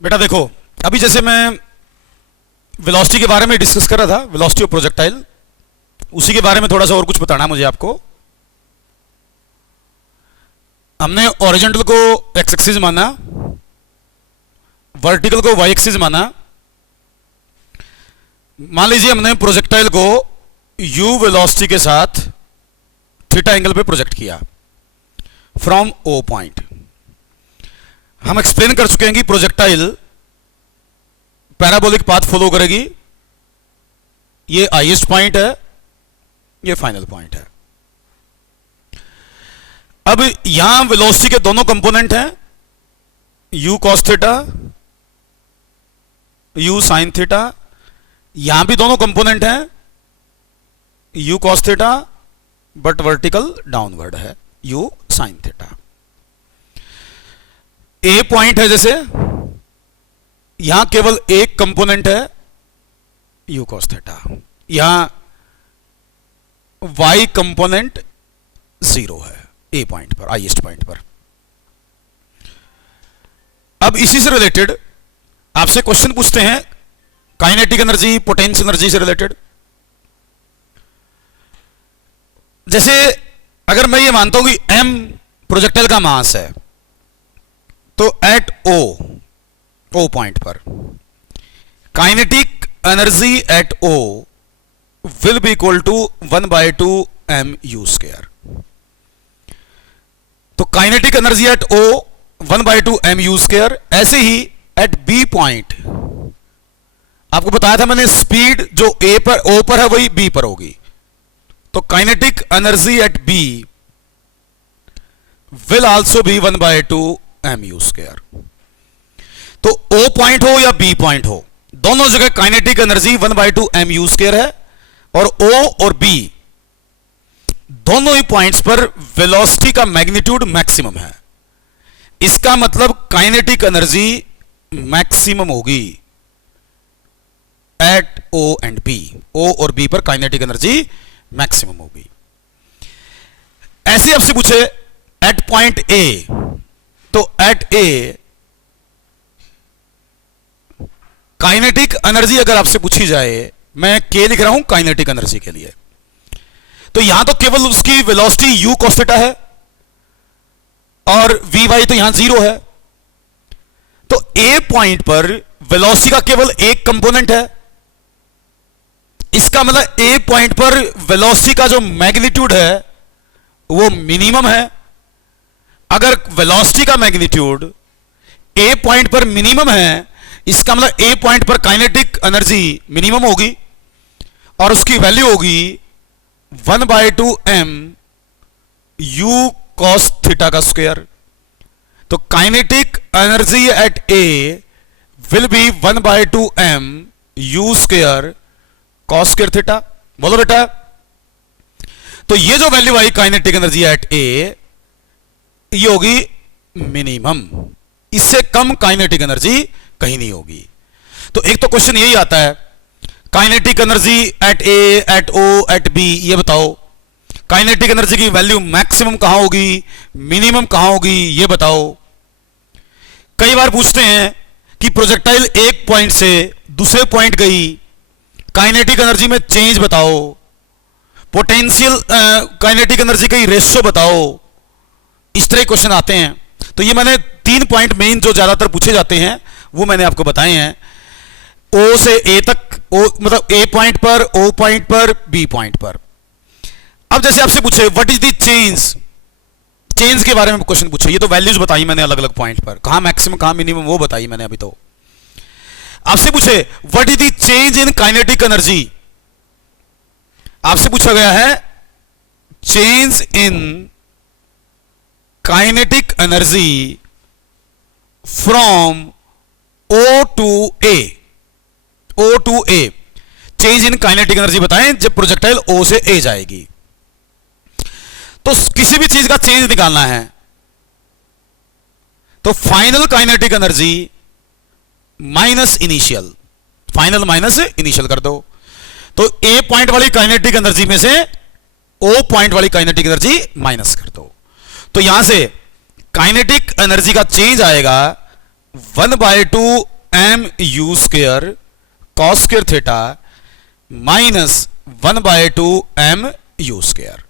बेटा देखो, अभी जैसे मैं वेलोसिटी के बारे में डिस्कस कर रहा था, वेलोसिटी ऑफ प्रोजेक्टाइल, उसी के बारे में थोड़ा सा और कुछ बताना मुझे आपको। हमने हॉरिजॉन्टल को एक्स एक्सिस माना, वर्टिकल को वाई एक्सिस माना। मान लीजिए हमने प्रोजेक्टाइल को u वेलोसिटी के साथ थीटा एंगल पे प्रोजेक्ट किया फ्रॉम ओ पॉइंट। हम एक्सप्लेन कर चुके हैं कि प्रोजेक्टाइल पैराबोलिक पाथ फॉलो करेगी। ये हाईएस्ट पॉइंट है, ये फाइनल पॉइंट है। अब यहां वेलोसिटी के दोनों कंपोनेंट हैं, u cos theta, u sin theta. यहां भी दोनों कंपोनेंट हैं, u cos theta, but vertical downward है, u sin थीटा। ए पॉइंट है, जैसे यहां केवल एक कंपोनेंट है u cos थीटा, यहां y कंपोनेंट 0 है ए पॉइंट पर, हाईएस्ट पॉइंट पर। अब इसी से रिलेटेड आपसे क्वेश्चन पूछते हैं, काइनेटिक एनर्जी, पोटेंशियल एनर्जी से रिलेटेड। जैसे अगर मैं ये मानता हूं कि m प्रोजेक्टाइल का मास है, तो एट ओ पॉइंट पर kinetic energy at O will be equal to 1/2 mu square. तो kinetic energy at O 1/2 mu square. ऐसे ही एट बी पॉइंट, आपको बताया था मैंने, स्पीड जो ए पर, ओ पर है वही बी पर होगी। तो kinetic energy at B will also be 1/2 mu square. तो ओ पॉइंट हो या बी पॉइंट हो, दोनों जगह काइनेटिक एनर्जी 1/2 mu स्क्वायर है, और ओ और बी दोनों ही पॉइंट्स पर वेलोसिटी का मैग्नीट्यूड मैक्सिमम है। इसका मतलब काइनेटिक एनर्जी मैक्सिमम होगी एट ओ एंड बी। ओ और बी पर काइनेटिक एनर्जी मैक्सिमम होगी। ऐसे आपसे पूछे एट पॉइंट ए, तो एट ए काइनेटिक एनर्जी अगर आपसे पूछी जाए, मैं के लिख रहा हूं काइनेटिक एनर्जी के लिए, तो यहां तो केवल उसकी वेलोसिटी u cos थीटा है और vy तो यहां 0 है। तो ए पॉइंट पर वेलोसिटी का केवल एक कंपोनेंट है। इसका मतलब ए पॉइंट पर वेलोसिटी का जो मैग्नीट्यूड है वो मिनिमम है। अगर वेलोसिटी का मैग्नीट्यूड ए पॉइंट पर मिनिमम है, इसका मतलब ए पॉइंट पर काइनेटिक एनर्जी मिनिमम होगी, और उसकी वैल्यू होगी 1/2 mu cos थीटा का स्क्वायर। तो kinetic energy at A will be 1/2 mu square cos square theta. बोलो बेटा, तो ये जो वैल्यू आई काइनेटिक एनर्जी एट ए, ये होगी मिनिमम। इससे कम काइनेटिक एनर्जी कहीं नहीं होगी। तो एक तो क्वेश्चन यही आता है, kinetic energy at A, at O, at B, ये बताओ काइनेटिक एनर्जी की वैल्यू मैक्सिमम कहां होगी, मिनिमम कहां होगी, ये बताओ। कई बार पूछते हैं कि प्रोजेक्टाइल एक पॉइंट से दूसरे पॉइंट गई, काइनेटिक एनर्जी में चेंज बताओ, पोटेंशियल काइनेटिक एनर्जी का रेशियो बताओ। इस तरह क्वेश्चन आते हैं। तो ये मैंने 3 पॉइंट मेन जो ज्यादातर पूछे जाते हैं वो मैंने आपको बताए हैं। ओ से ए तक, ओ मतलब ए पॉइंट पर, ओ पॉइंट पर, बी पॉइंट पर। अब जैसे आपसे पूछे what is the change, change के बारे में क्वेश्चन पूछे, ये तो वैल्यूज बताई मैंने अलग अलग पॉइंट पर, कहां मैक्सिमम कहां मिनिमम वो बताई मैंने अभी। तो आपसे पूछे what is the change in kinetic energy, आपसे पूछा गया है change in kinetic energy from O to A, O to A, change in kinetic energy बताएं जब प्रोजेक्टाइल ओ से ए जाएगी। तो किसी भी चीज का चेंज निकालना है तो final kinetic energy minus initial, final minus initial कर दो। तो ए पॉइंट वाली काइनेटिक एनर्जी में से ओ पॉइंट वाली काइनेटिक एनर्जी माइनस कर दो। तो यहां से काइनेटिक एनर्जी का चेंज आएगा 1/2 M U square cos square theta minus 1/2 M U square.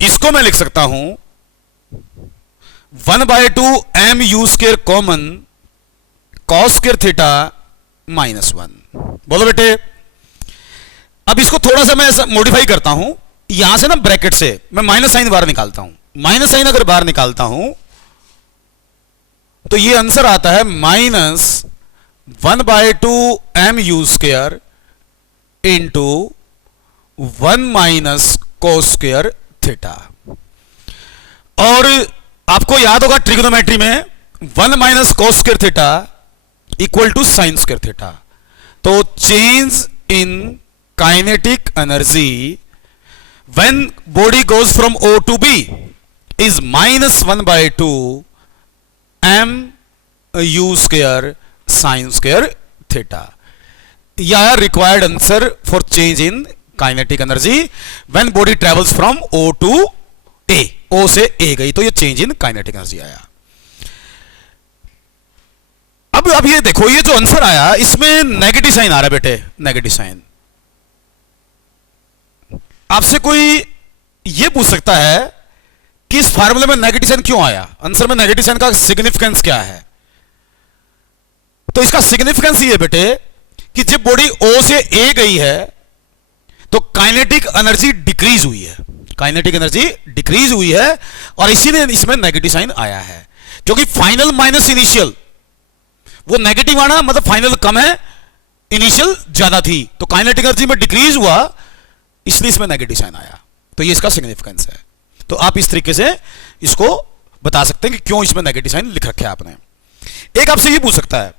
इसको मैं लिख सकता हूं 1/2 M U square common cos square theta -1। बोलो बेटे। अब इसको थोड़ा सा मैं मॉडिफाई करता हूं, यहां से ना ब्रैकेट से मैं माइनस साइन बाहर निकालता हूं। माइनस साइन अगर बाहर निकालता हूं तो ये आंसर आता है -1/2 M U square into 1 minus cos square theta. और आपको याद होगा ट्रिग्नोमेट्री में 1 minus cos square theta equal to sine square theta. तो change in kinetic energy when body goes from O to B is -1/2 M U square sine square theta. यह required answer for change in kinetic energy when body travels from O to A, O से A गई तो ये change in kinetic energy आया। अब ये देखो, ये जो आंसर आया इसमें नेगेटिव साइन आ रहा है बेटे, नेगेटिव साइन। आपसे कोई ये पूछ सकता है कि इस फार्मूले में नेगेटिव साइन क्यों आया, आंसर में नेगेटिव साइन का सिग्निफिकेंस क्या है। तो इसका सिग्निफिकेंस ये है बेटे कि जब बॉडी O से A गई है तो काइनेटिक एनर्जी डिक्रीज हुई है, काइनेटिक एनर्जी डिक्रीज हुई है और इसीलिए इसमें नेगेटिव साइन आया है। क्योंकि फाइनल माइनस इनिशियल, वो नेगेटिव आना मतलब फाइनल कम है, इनिशियल ज्यादा थी, तो काइनेटिक एनर्जी में डिक्रीज हुआ, इसलिए इसमें नेगेटिव साइन आया। तो ये इसका सिग्निफिकेंस है। तो आप इस तरीके से इसको बता सकते हैं कि क्यों इसमें नेगेटिव साइन लिख रखा है आपने। एक आपसे ये पूछ सकता है,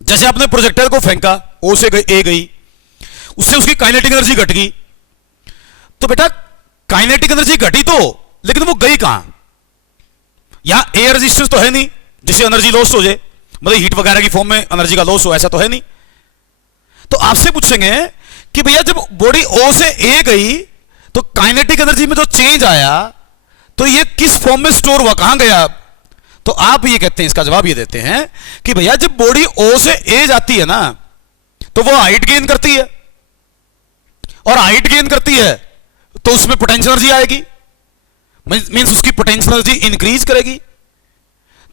जैसे आपने प्रोजेक्टाइल को फेंका, O से A गई, उससे उसकी काइनेटिक एनर्जी घट गई, तो बेटा काइनेटिक एनर्जी घटी तो, लेकिन वो गई कहां? यहां एयर रेजिस्टेंस तो है नहीं जिससे एनर्जी लॉस हो जाए, मतलब हीट वगैरह की फॉर्म में एनर्जी का लॉस हो, ऐसा तो है नहीं। तो आपसे पूछेंगे कि भैया जब बॉडी O से A गई तो काइनेटिक एनर्जी में जो चेंज आया तो ये किस फॉर्म में स्टोर हुआ, कहां गया? तो आप ये कहते हैं, इसका जवाब ये देते हैं कि भैया जब बॉडी O से A जाती है ना तो वो हाइट गेन करती है, और हाइट गेन करती है तो उसमें पोटेंशियल एनर्जी आएगी, मींस उसकी पोटेंशियल एनर्जी इंक्रीज करेगी।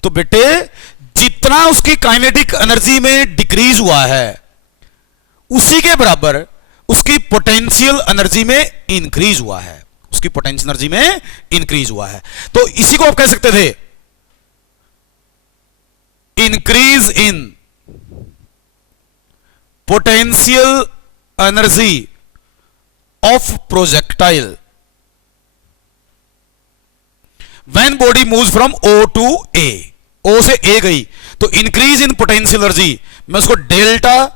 तो बेटे जितना उसकी काइनेटिक एनर्जी में डिक्रीज हुआ है उसी के बराबर उसकी पोटेंशियल एनर्जी में इंक्रीज हुआ है, उसकी पोटेंशियल एनर्जी में इंक्रीज हुआ है। तो इसी को आप कह सकते थे increase in potential energy of projectile when body moves from O to A, O से A गई तो इंक्रीज इन पोटेंशियल एनर्जी, मैं उसको डेल्टा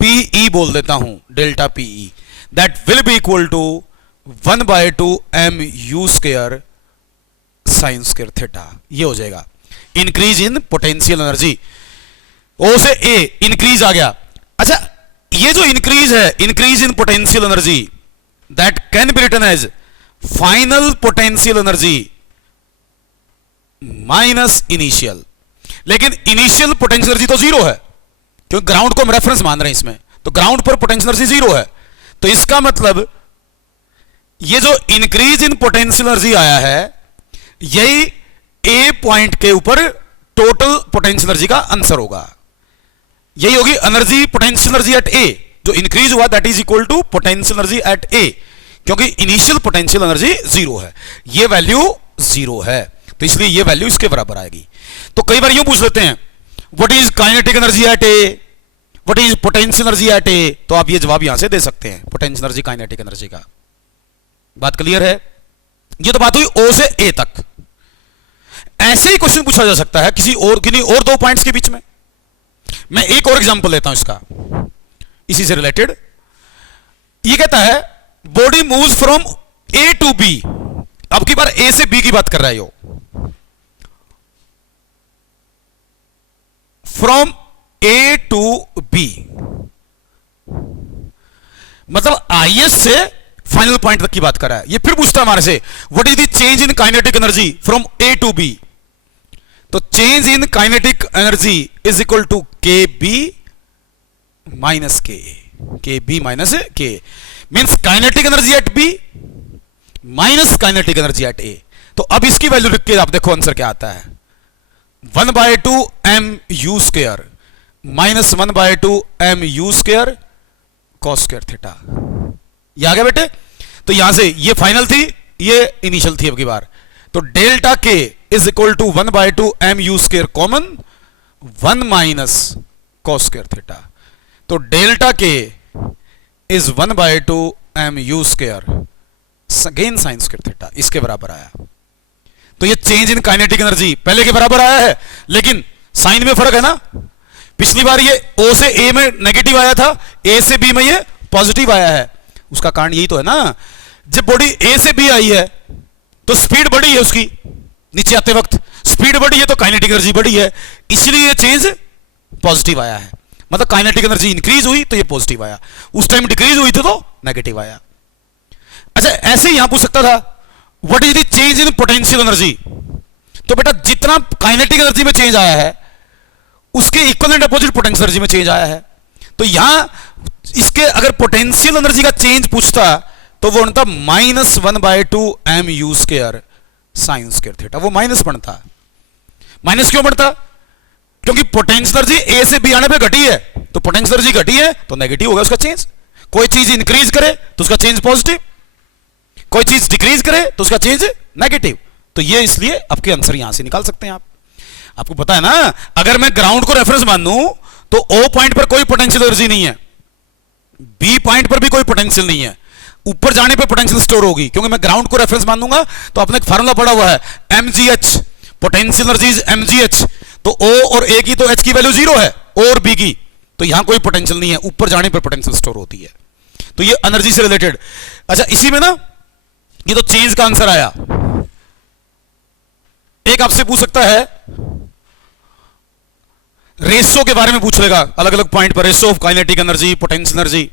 PE बोल देता हूं, delta PE, that will be equal to 1/2 M U square sine square theta. ये हो जाएगा increase in potential energy, O से A इंक्रीज आ गया। अच्छा, ये जो इंक्रीज है, increase in potential energy, that can be written as final potential energy minus initial. लेकिन इनिशियल पोटेंशियल एनर्जी तो जीरो है क्योंकि ग्राउंड को हम रेफरेंस मान रहे हैं इसमें, तो ग्राउंड पर पोटेंशियल एनर्जी जीरो है। तो इसका मतलब ये जो इंक्रीज इन पोटेंशियल एनर्जी आया है यही A पॉइंट के ऊपर टोटल पोटेंशियल एनर्जी का आंसर होगा। यही होगी energy, potential energy at A, जो इंक्रीज हुआ that is equal to potential energy at A, क्योंकि इनिशियल पोटेंशियल एनर्जी जीरो है, ये वैल्यू जीरो है, तो इसलिए ये वैल्यू इसके बराबर आएगी। तो कई बार यूं पूछ लेते हैं what is kinetic energy at A, what is potential energy at A, तो आप ये जवाब यहां से दे सकते हैं, पोटेंशियल एनर्जी काइनेटिक एनर्जी का। बात क्लियर है? ये तो बात हुई O से A तक। ऐसे ही क्वेश्चन पूछा जा सकता है किन्हीं और दो पॉइंट्स के बीच में। मैं एक और एग्जांपल लेता हूं इसका, इसी से रिलेटेड। ये कहता है body moves from A to B, अब की बार A से B की बात कर रहा है यो, फ्रॉम A to B, मतलब IS से फाइनल पॉइंट तक की बात कर रहा है। ये फिर पूछता है हमारे से what is the change in kinetic energy from A to B, तो change in kinetic energy is equal to K B minus K B minus K, means kinetic energy at B minus kinetic energy at A. तो अब इसकी value लिख के आप देखो answer क्या आता है, 1/2 mu square minus 1/2 mu square cos square theta. ये आ गया बेटे। तो यहां से ये फाइनल थी, ये इनिशियल थी अब की बार। तो delta K is equal to 1/2 mu square common 1 minus cos square theta. तो delta K is 1/2 mu square again sine square theta, इसके बराबर आया। तो ये चेंज इन काइनेटिक एनर्जी पहले के बराबर आया है, लेकिन साइन में फर्क है ना। पिछली बार ये O से A में नेगेटिव आया था, A से B में ये पॉजिटिव आया है। उसका कारण यही तो है ना, जब बॉडी A से B आई है तो स्पीड बढ़ी है उसकी, नीचे आते वक्त स्पीड बढ़ी है तो काइनेटिक एनर्जी बढ़ी है, इसलिए ये चेंज पॉजिटिव आया है। मतलब काइनेटिक एनर्जी इंक्रीज हुई तो ये पॉजिटिव आया, उस टाइम डिक्रीज हुई थी तो नेगेटिव आया। अच्छा, ऐसे ही यहां पूछ सकता था what is the change in potential energy. तो बेटा जितना काइनेटिक एनर्जी में चेंज आया है उसके इक्वलेंट अपोजिट पोटेंशियल एनर्जी में चेंज आया है। तो यहां इसके अगर पोटेंशियल एनर्जी का चेंज पूछता तो वो बनता -1/2 mu square sine square theta. वो माइनस बनता। माइनस क्यों बढ़ता? क्योंकि पोटेंशियल एनर्जी ए से बी आने पे घटी है, तो पोटेंशियल एनर्जी घटी है तो नेगेटिव होगा उसका चेंज। कोई चीज इंक्रीज करे तो उसका चेंज पॉजिटिव, कोई चीज डिक्रीज करे तो उसका चेंज नेगेटिव। तो ये इसलिए आपके आंसर यहां से निकाल सकते हैं आप। आपको पता है ना, अगर मैं ग्राउंड को रेफरेंस मान लूं तो ओ पॉइंट पर कोई पोटेंशियल एनर्जी नहीं है, बी पॉइंट पर भी कोई पोटेंशियल नहीं है, ऊपर जाने पे पोटेंशियल स्टोर होगी। क्योंकि मैं ग्राउंड को रेफरेंस मान लूंगा तो आपने एक फार्मूला पढ़ा हुआ है mgh, potential energy is mgh। तो O और A की तो H की वैल्यू 0 है, O और B की, तो यहां कोई पोटेंशियल नहीं है, ऊपर जाने पर पोटेंशियल स्टोर होती है। तो ये एनर्जी से रिलेटेड। अच्छा, इसी में ना ये तो चेंज का आंसर आया। एक आपसे पूछ सकता है रेशो के बारे में पूछ लेगा, अलग अलग पॉइंट पर ratio of kinetic energy potential energy.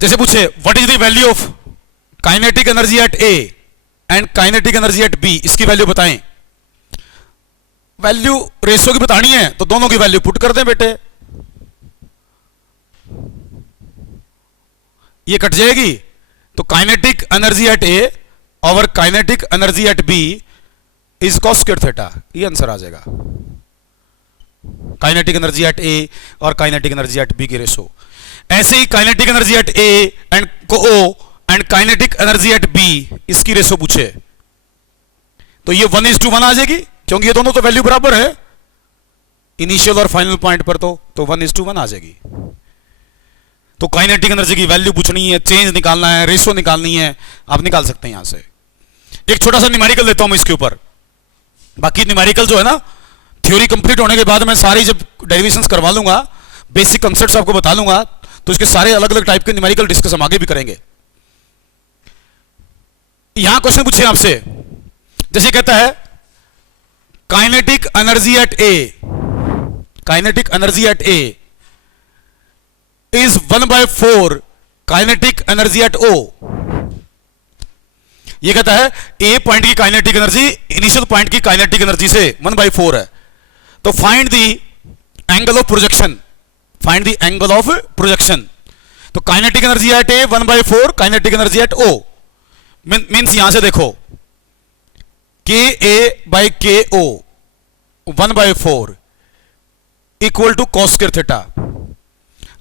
जैसे पूछे what is the value of kinetic energy at A and kinetic energy at B, इसकी वैल्यू बताएं। वैल्यू रेशो की बतानी है तो दोनों की वैल्यू पुट कर दें बेटे, ये कट जाएगी। तो काइनेटिक एनर्जी एट ए और kinetic energy at B is cos square theta, ये आंसर आ जाएगा। काइनेटिक एनर्जी एट ए और काइनेटिक एनर्जी एट बी की रेशो। ऐसे ही kinetic energy at A and O and kinetic energy at B, इसकी ratio पूछे तो ये 1:1 आ जाएगी, क्योंकि ये दोनों तो वैल्यू बराबर है इनिशियल और फाइनल पॉइंट पर। तो 1:1 आ जाएगी। तो काइनेटिक एनर्जी की वैल्यू पूछनी है, चेंज निकालना है, रेशो निकालनी है, आप निकाल सकते हैं यहां से। एक छोटा सा न्यूमेरिकल लेता हूं मैं इसके ऊपर। बाकी न्यूमेरिकल जो है ना, थ्योरी कंप्लीट होने के बाद मैं सारी जब डेरिवेशंस करवा लूंगा, बेसिक कंसेप्ट्स आपको बता लूंगा, तो इसके सारे अलग अलग टाइप के न्यूमेरिकल डिस्कस हम आगे भी करेंगे। यहां क्वेश्चन पूछे आपसे, जैसे कहता है kinetic energy at A, kinetic energy at A is 1/4 kinetic energy at O। ये कहता है ए पॉइंट की काइनेटिक एनर्जी इनिशियल पॉइंट की काइनेटिक एनर्जी से 1/4 है। तो find the angle of projection, find the angle of projection. तो kinetic energy at A 1/4 kinetic energy at O means यहां से देखो KA/KO 1/4 equal to cos square theta.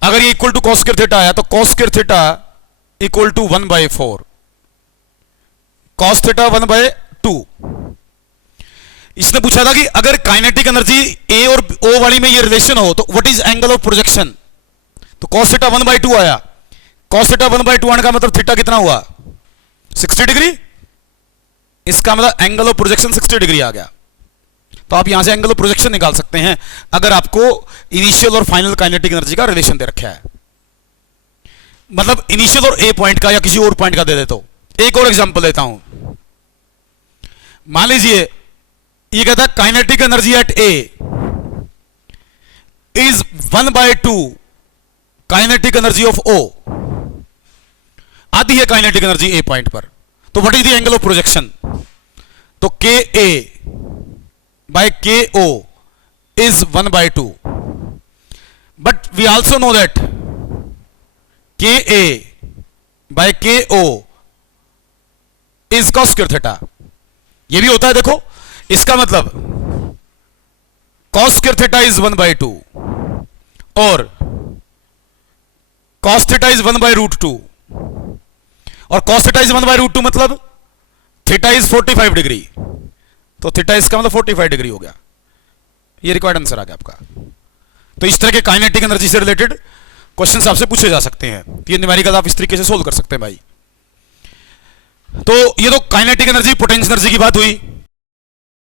अगर ये equal to cos square theta आया तो cos square theta equal to 1/4, cos theta 1/2। इसने पूछा था कि अगर काइनेटिक एनर्जी ए और O वाली में ये रिलेशन हो तो what is angle of projection. तो कॉस थीटा 1/2 आया। कॉस थीटा 1/2 आने का मतलब थीटा कितना हुआ 60 डिग्री। इसका मतलब एंगल ऑफ प्रोजेक्शन 60 डिग्री आ गया। तो आप यहां से एंगल ऑफ प्रोजेक्शन निकाल सकते हैं अगर आपको इनिशियल और फाइनल काइनेटिक एनर्जी का रिलेशन दे रखा है। मतलब इनिशियल और ए पॉइंट का या किसी और पॉइंट का दे देता हूं। एक और एग्जांपल देता हूं। मान लीजिए ये कहता है kinetic energy at A is 1/2 kinetic energy of O। आती है काइनेटिक एनर्जी ए पॉइंट पर, तो what is the angle of projection. तो KA by KO is 1 by 2. But we also know that KA by KO is cos square theta. ये भी होता है, देखो इसका मतलब cos square theta is 1 by 2 और cos theta is 1 by root 2 और cos theta is 1 by root 2 मतलब theta is 45 डिग्री, तो थीटा इसका मतलब 45 डिग्री हो गया। ये रिक्वायर्ड आंसर आ गया आपका। तो इस तरह के काइनेटिक एनर्जी से रिलेटेड क्वेश्चंस आपसे पूछे जा सकते हैं, तो ये न्यूमेरिकल आप इस तरीके से सोल्व कर सकते हैं भाई। तो ये तो काइनेटिक एनर्जी, पोटेंशियल एनर्जी की बात हुई।